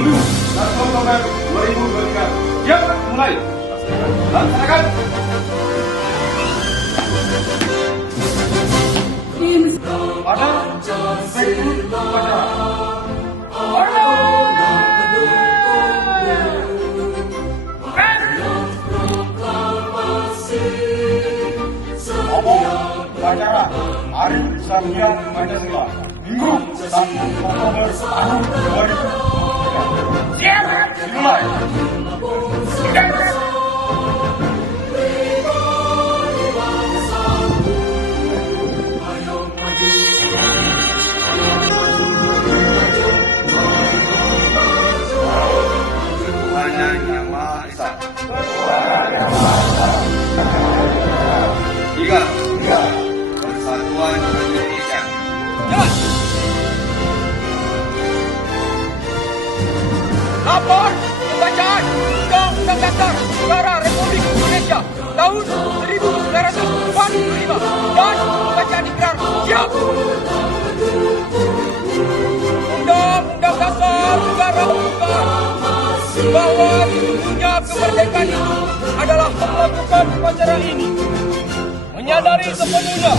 1 Oktober 2023. Siap, mulai. Laksanakan. Pada Inspektur Upacara. Upacara Hari Satya Pancasila Minggu 1 Oktober tahun 2023. Siap, dimulai. Tuhan Yang Maha Esa. Tiga. Persatuan Indonesia. Jalan. Lapor pembacaan Undang-Undang Dasar Negara Republik Indonesia tahun 1945 dan pembacaan ikrar. Siap. Undang-Undang Dasar Negara Republik bahwa sesungguhnya kemerdekaan itu adalah melakukan upacara ini menyadari sepenuhnya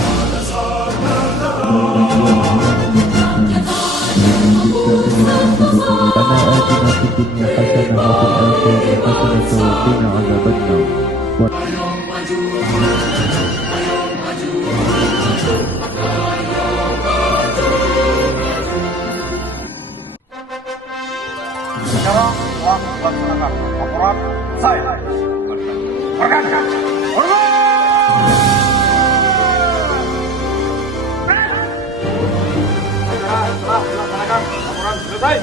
Sekarang telah melaksanakan laporan saya. Perkenalkan. Setelah melaksanakan laporan selesai.